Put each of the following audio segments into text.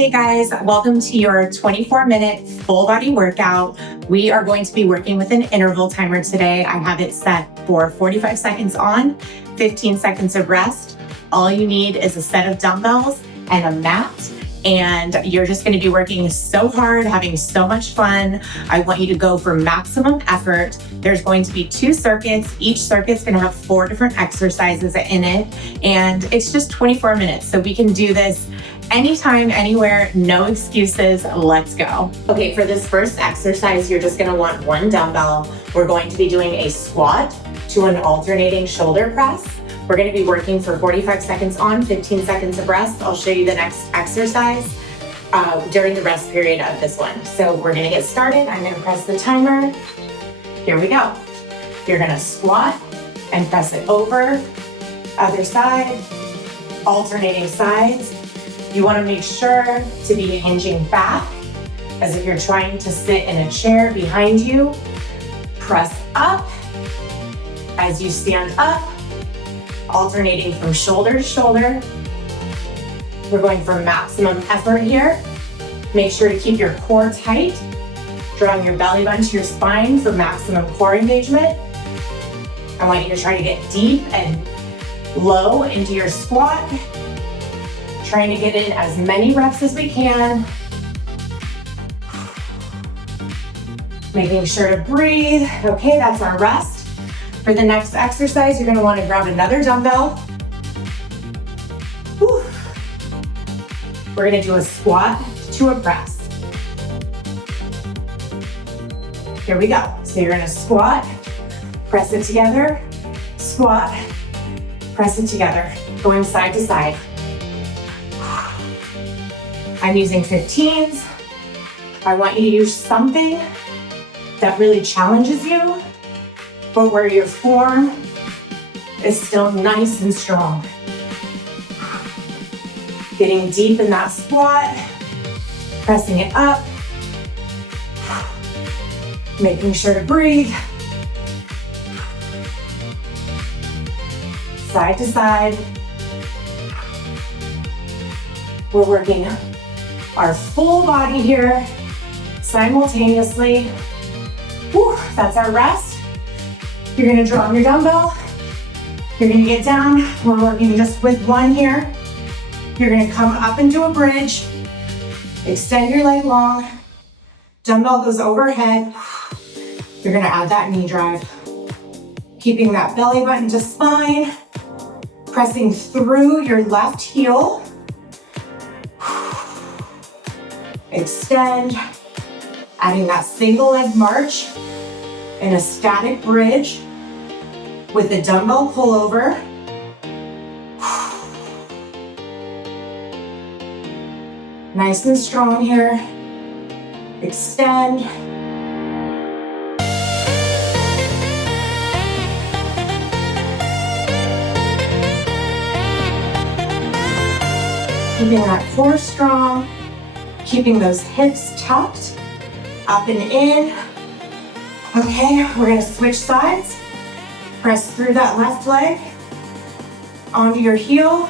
Hey guys, welcome to your 24-minute full body workout. We are going to be working with an interval timer today. I have it set for 45 seconds on, 15 seconds of rest. All you need is a set of dumbbells and a mat. And you're just going to be working so hard, having so much fun. I want you to go for maximum effort. There's going to be 2 circuits. Each circuit's going to have 4 different exercises in it. And it's just 24 minutes. So we can do this anytime, anywhere, no excuses. Let's go. Okay, for this first exercise, you're just going to want 1 dumbbell. We're going to be doing a squat to an alternating shoulder press. We're going to be working for 45 seconds on, 15 seconds of rest. I'll show you the next exercise during the rest period of this one. So we're going to get started. I'm going to press the timer. Here we go. You're going to squat and press it over. Other side, alternating sides. You want to make sure to be hinging back as if you're trying to sit in a chair behind you. Press up as you stand up. Alternating from shoulder to shoulder. We're going for maximum effort here. Make sure to keep your core tight, drawing your belly button to your spine for maximum core engagement. I want you to try to get deep and low into your squat, trying to get in as many reps as we can. Making sure to breathe. Okay, that's our rest. For the next exercise, you're going to want to grab another dumbbell. Whew. We're going to do a squat to a press. Here we go. So you're going to squat, press it together, squat, press it together, going side to side. I'm using 15s. I want you to use something that really challenges you, but where your form is still nice and strong. Getting deep in that squat, pressing it up, making sure to breathe. Side to side. We're working our full body here simultaneously. Whew, that's our rest. You're gonna draw on your dumbbell. You're gonna get down. We're working just with 1 here. You're gonna come up into a bridge. Extend your leg long. Dumbbell goes overhead. You're gonna add that knee drive. Keeping that belly button to spine. Pressing through your left heel. Extend. Adding that single leg march in a static bridge with a dumbbell pullover. Nice and strong here. Extend. Keeping that core strong. Keeping those hips tucked, up and in. Okay, we're gonna switch sides. Press through that left leg onto your heel.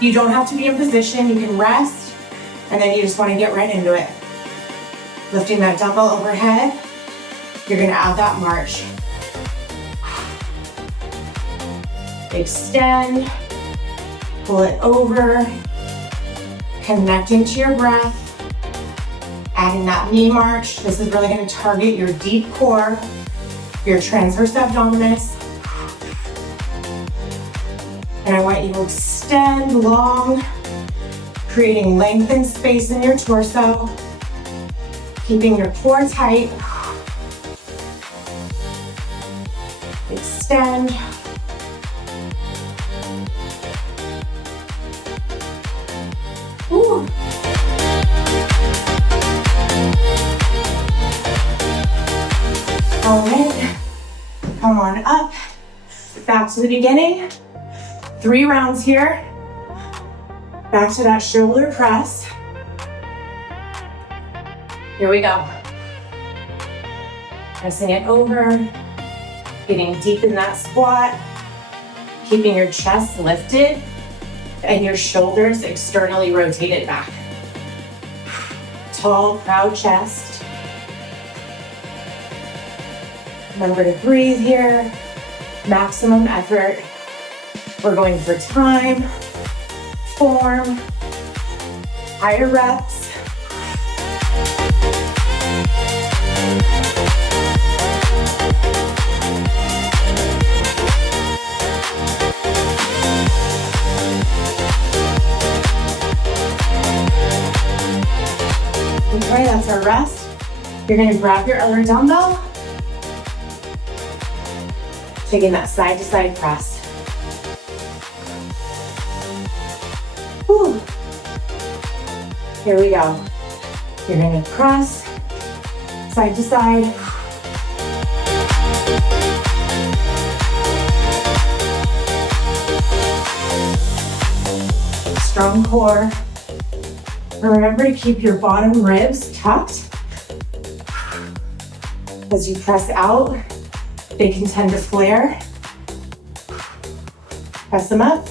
You don't have to be in position, you can rest, and then you just wanna get right into it. Lifting that dumbbell overhead, you're gonna add that march. Extend, pull it over, connecting to your breath. Adding that knee march. This is really going to target your deep core, your transverse abdominis. And I want you to extend long, creating length and space in your torso, keeping your core tight. Extend. Ooh. All right, come on up, back to the beginning. 3 rounds here. Back to that shoulder press. Here we go. Pressing it over, getting deep in that squat, keeping your chest lifted and your shoulders externally rotated back. tall, proud chest. Remember to breathe here. Maximum effort. We're going for time, form, higher reps. Okay, that's our rest. You're gonna grab your other dumbbell, taking that side to side press. Whew. Here we go. You're gonna press side to side. Strong core. And remember to keep your bottom ribs tucked. As you press out, they can tend to flare. Press them up.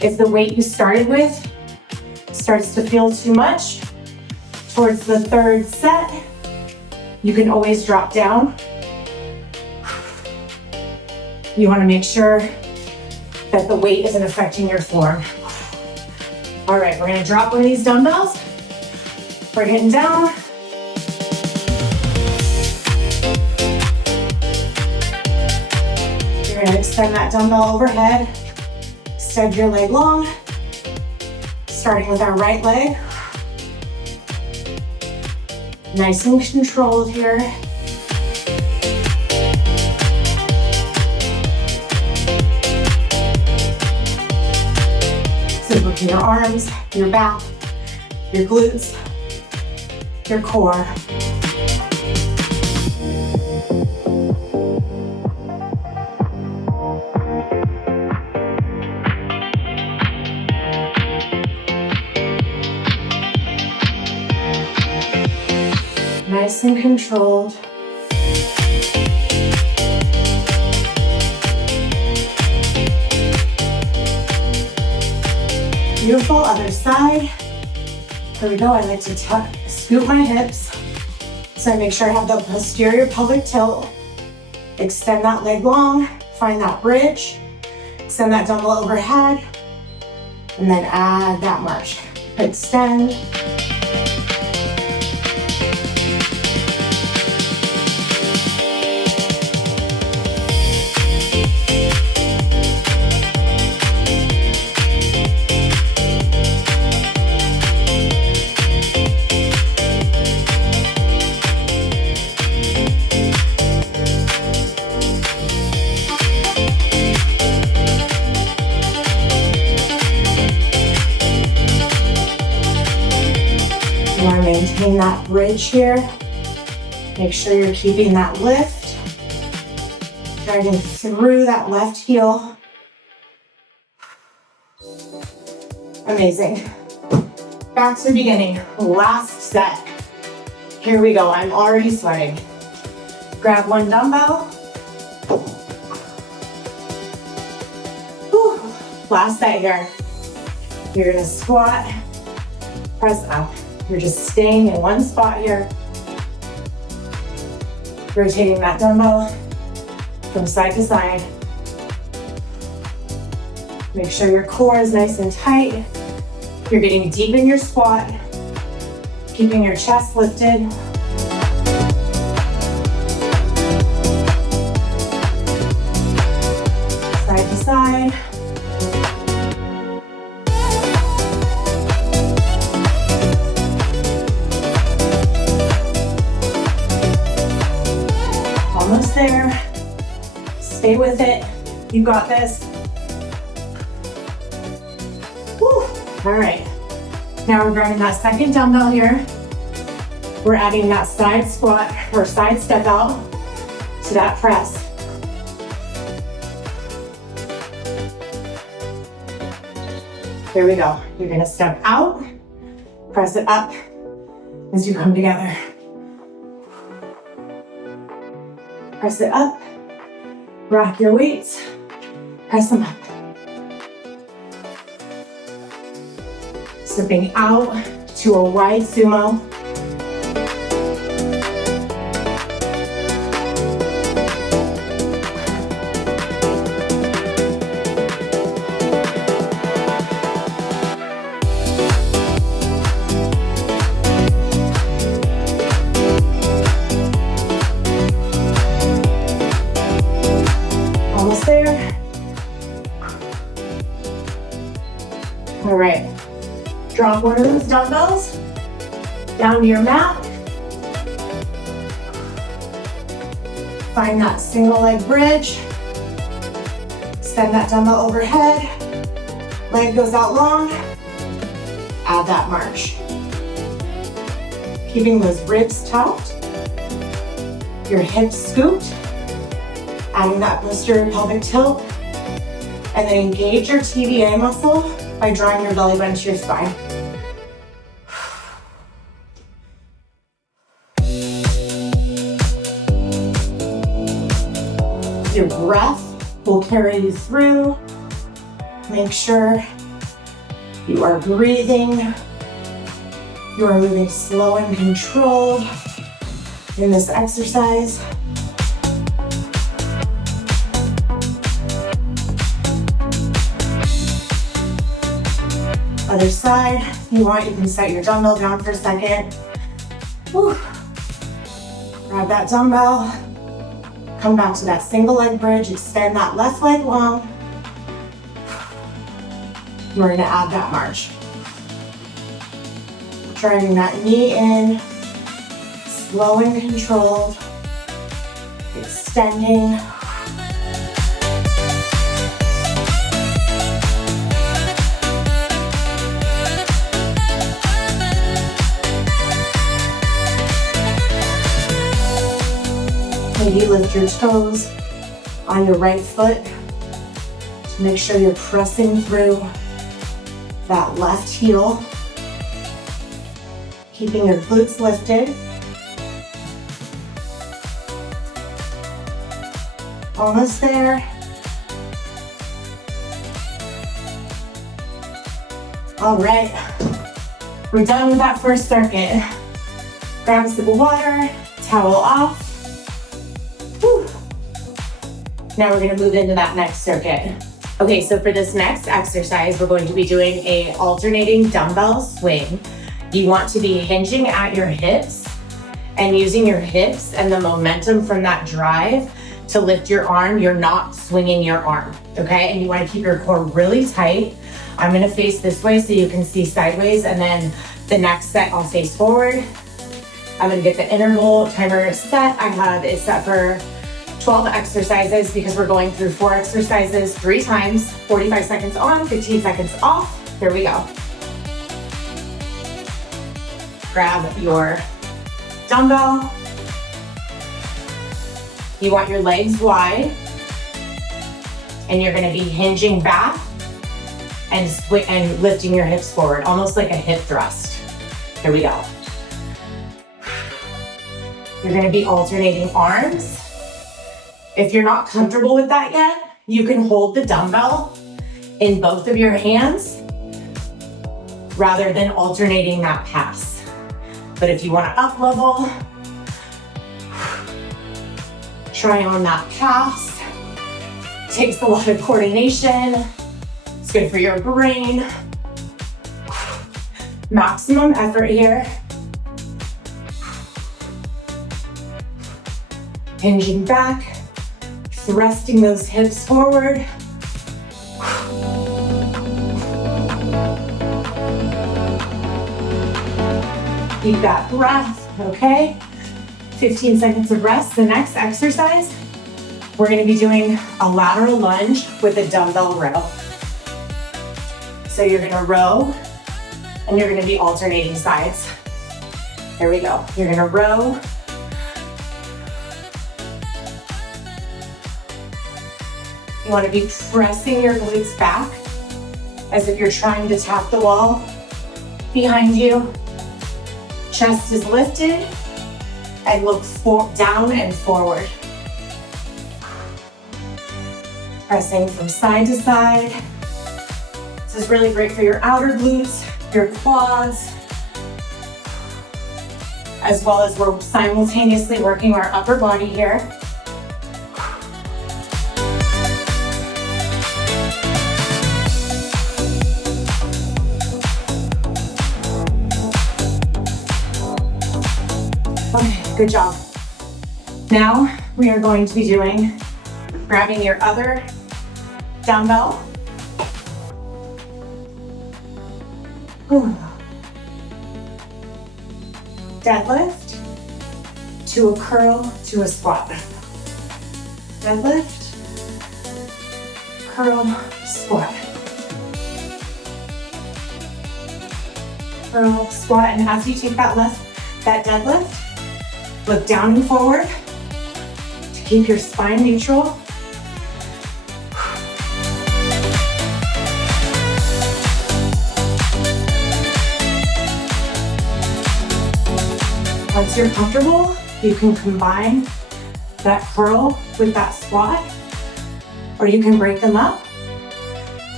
If the weight you started with starts to feel too much towards the third set, you can always drop down. You want to make sure that the weight isn't affecting your form. All right, we're gonna drop one of these dumbbells. We're getting down. You're gonna extend that dumbbell overhead. Extend your leg long. Starting with our right leg. Nice and controlled here. Working your arms, your back, your glutes, your core. Nice and controlled. Beautiful, other side. Here we go. I like to scoop my hips so I make sure I have the posterior pelvic tilt. Extend that leg long, find that bridge, extend that dumbbell overhead, and then add that much. Extend. Maintain that bridge here. Make sure you're keeping that lift. Dragging through that left heel. Amazing. Back to the beginning. Last set. Here we go. I'm already sweating. Grab one dumbbell. Whew. Last set here. You're gonna squat, press up. You're just staying in one spot here. Rotating that dumbbell from side to side. Make sure your core is nice and tight. You're getting deep in your squat, keeping your chest lifted. Side to side. Almost there. Stay with it. You got this. Woo. All right. Now we're grabbing that second dumbbell here. We're adding that side squat or side step out to that press. Here we go. You're gonna step out, press it up as you come together. Press it up, rock your weights, press them up. Stepping out to a wide sumo. Almost there. All right. Drop one of those dumbbells down to your mat. Find that single leg bridge. Extend that dumbbell overhead. Leg goes out long. Add that march. Keeping those ribs tucked. Your hips scooped. Adding that posterior pelvic tilt. And then engage your TVA muscle by drawing your belly button to your spine. Your breath will carry you through. Make sure you are breathing. You are moving slow and controlled in this exercise. Other side, if you want, you can set your dumbbell down for a second. Whew. Grab that dumbbell. Come back to that single leg bridge, extend that left leg long. We're gonna add that march. Driving that knee in, slow and controlled, extending. Maybe lift your toes on your right foot to make sure you're pressing through that left heel. Keeping your glutes lifted. Almost there. All right, we're done with that first circuit. Grab a sip of water, towel off. Whew. Now we're gonna move into that next circuit. Okay, so for this next exercise, we're going to be doing a alternating dumbbell swing. You want to be hinging at your hips and using your hips and the momentum from that drive to lift your arm. You're not swinging your arm, okay? And you wanna keep your core really tight. I'm gonna face this way so you can see sideways, and then the next set I'll face forward. I'm gonna get the interval timer set. I have it set for 12 exercises because we're going through 4 exercises 3 times, 45 seconds on, 15 seconds off. Here we go. Grab your dumbbell. You want your legs wide, and you're gonna be hinging back and lifting your hips forward, almost like a hip thrust. Here we go. You're gonna be alternating arms. If you're not comfortable with that yet, you can hold the dumbbell in both of your hands rather than alternating that pass. But if you wanna up level, try on that pass. Takes a lot of coordination. It's good for your brain. Maximum effort here. Hinging back, thrusting those hips forward. Keep that breath, okay? 15 seconds of rest. The next exercise, we're gonna be doing a lateral lunge with a dumbbell row. So you're gonna row, and you're gonna be alternating sides. Here we go. You're gonna row. You wanna be pressing your glutes back as if you're trying to tap the wall behind you. Chest is lifted, and look down and forward. Pressing from side to side. This is really great for your outer glutes, your quads, as well as we're simultaneously working our upper body here. Okay, good job. Now we are going to be grabbing your other dumbbell. Deadlift to a curl to a squat. Deadlift, curl, squat. Curl, squat, and as you take that deadlift, look down and forward to keep your spine neutral. Once you're comfortable, you can combine that curl with that squat, or you can break them up,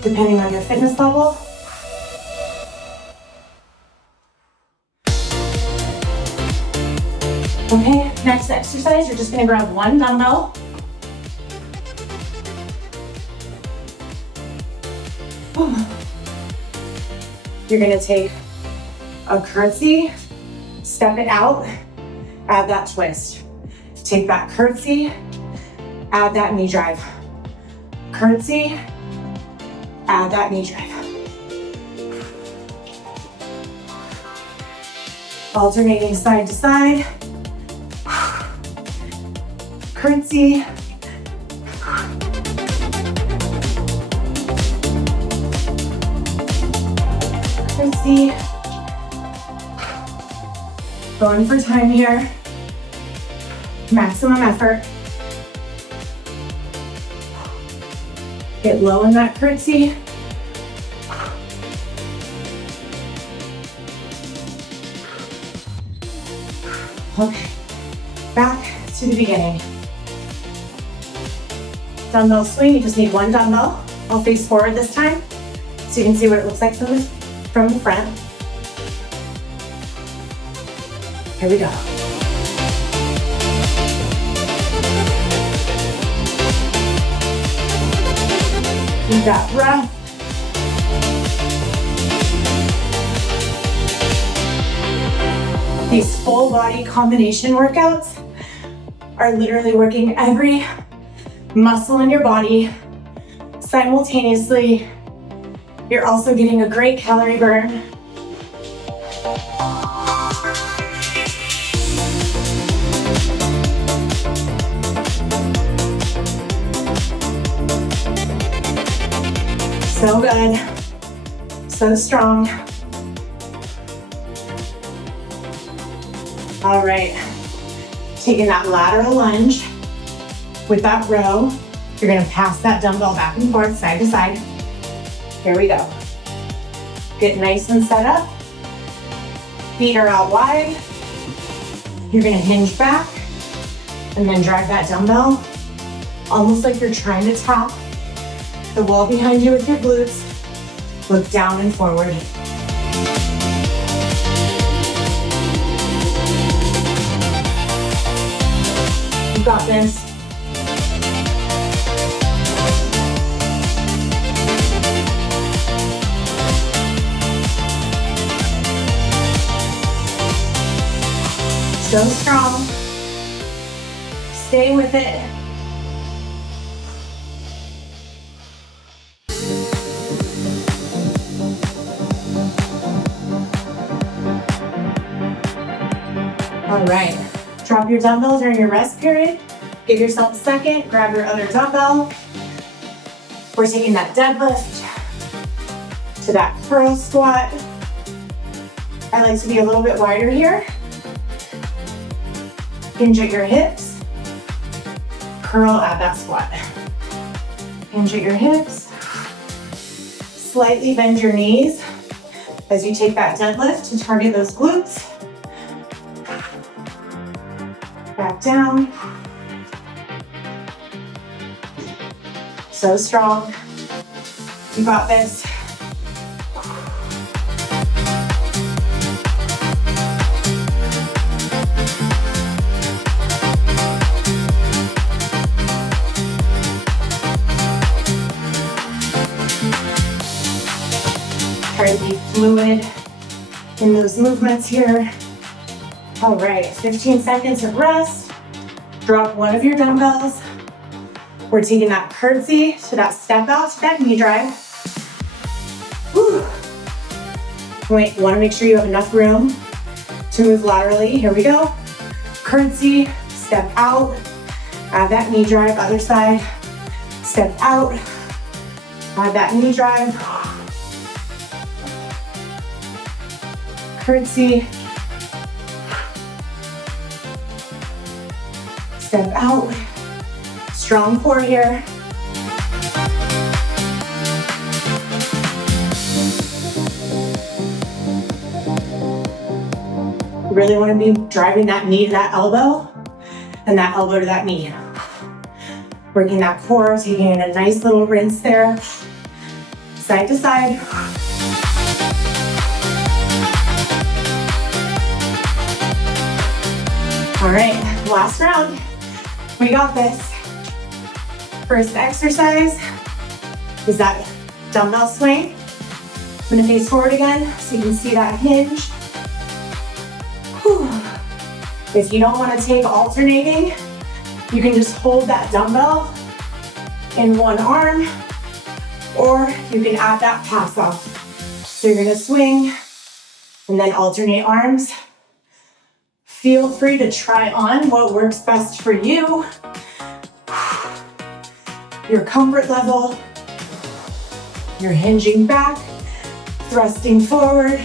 depending on your fitness level. Okay, next exercise, you're just gonna grab one dumbbell. You're gonna take a curtsy, step it out, add that twist. Take that curtsy, add that knee drive. Curtsy, add that knee drive. Alternating side to side. Curtsy. Curtsy. Going for time here. Maximum effort. Get low in that curtsy. Okay, back to the beginning. Dumbbell swing, you just need one dumbbell. I'll face forward this time so you can see what it looks like from the front. Here we go. Keep that breath. These full body combination workouts are literally working every muscle in your body simultaneously. You're also getting a great calorie burn. So good, so strong. All right, taking that lateral lunge with that row, you're gonna pass that dumbbell back and forth, side to side. Here we go. Get nice and set up. Feet are out wide. You're gonna hinge back and then drive that dumbbell, almost like you're trying to tap the wall behind you with your glutes. Look down and forward. You got this. So strong. Stay with it. All right, drop your dumbbell during your rest period. Give yourself a second, grab your other dumbbell. We're taking that deadlift to that curl squat. I like to be a little bit wider here. Hinge at your hips. Curl, add that squat. Hinge at your hips. Slightly bend your knees as you take that deadlift to target those glutes. Back down. So strong. You got this. Try to be fluid in those movements here. All right, 15 seconds of rest. Drop one of your dumbbells. We're taking that curtsy to that step out to that knee drive. Whew. Wait, want to make sure you have enough room to move laterally. Here we go. Curtsy, step out, add that knee drive, other side. Step out, add that knee drive. Curtsy. Step out. Strong core here. Really want to be driving that knee to that elbow and that elbow to that knee. Working that core, taking in a nice little rinse there. Side to side. All right, last round. We got this. First exercise is that dumbbell swing. I'm gonna face forward again so you can see that hinge. Whew. If you don't wanna take alternating, you can just hold that dumbbell in one arm, or you can add that pass off. So you're gonna swing and then alternate arms. Feel free to try on what works best for you. Your comfort level. You're hinging back, thrusting forward,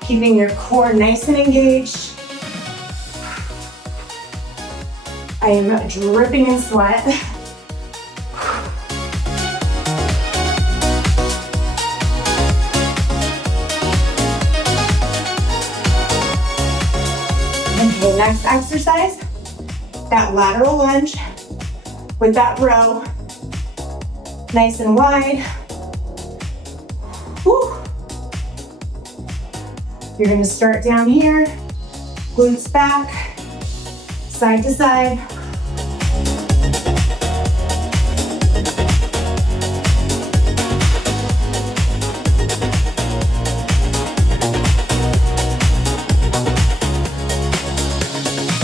keeping your core nice and engaged. I am dripping in sweat. Okay, next exercise, that lateral lunge with that row, nice and wide. Whew. You're gonna start down here, glutes back, side to side.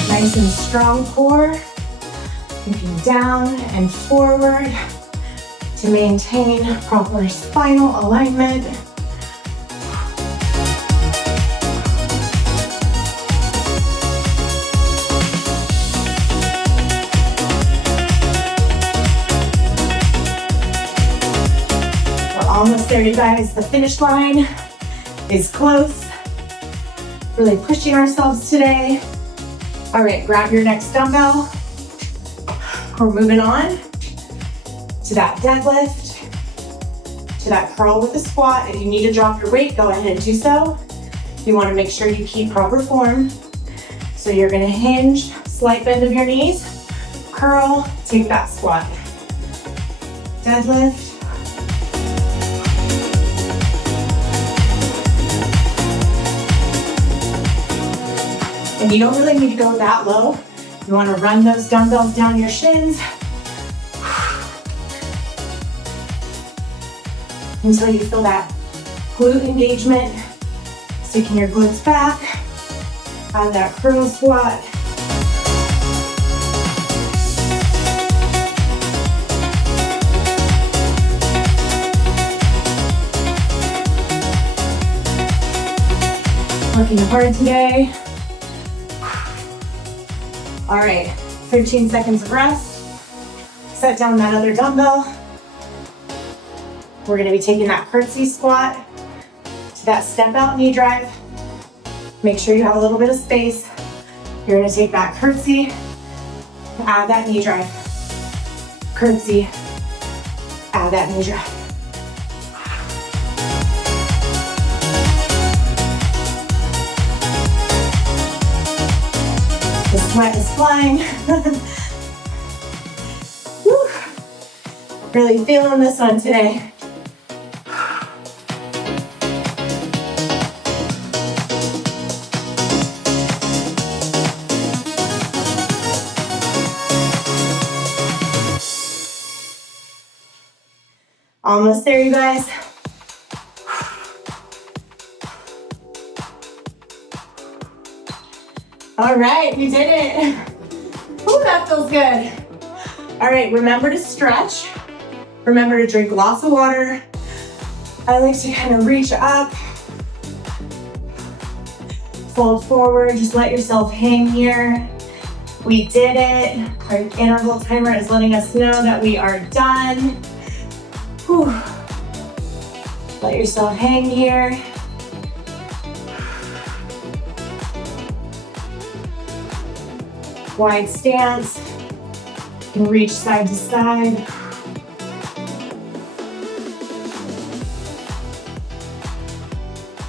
Nice and strong core. Looking down and forward to maintain proper spinal alignment. We're almost there, you guys. The finish line is close. Really pushing ourselves today. All right, grab your next dumbbell. We're moving on to that deadlift, to that curl with the squat. If you need to drop your weight, go ahead and do so. You want to make sure you keep proper form. So you're going to hinge, slight bend of your knees, curl, take that squat. Deadlift. And you don't really need to go that low. You want to run those dumbbells down your shins until you feel that glute engagement. Sticking your glutes back, add that curl squat. Working hard today. All right, 15 seconds of rest. Set down that other dumbbell. We're gonna be taking that curtsy squat to that step out knee drive. Make sure you have a little bit of space. You're gonna take that curtsy, add that knee drive. Curtsy, add that knee drive. The sweat is flying. Whew. Really feeling this one today. Almost there, you guys. All right, we did it. Ooh, that feels good. All right, remember to stretch. Remember to drink lots of water. I like to kind of reach up, fold forward, just let yourself hang here. We did it. Our interval timer is letting us know that we are done. Whew. Let yourself hang here. Wide stance. You can reach side to side.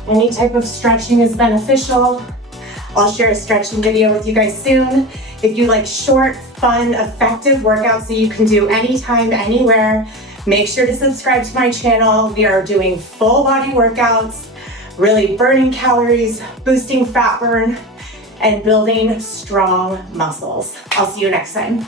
Any type of stretching is beneficial. I'll share a stretching video with you guys soon. If you like short, fun, effective workouts that you can do anytime, anywhere, make sure to subscribe to my channel. We are doing full body workouts, really burning calories, boosting fat burn, and building strong muscles. I'll see you next time.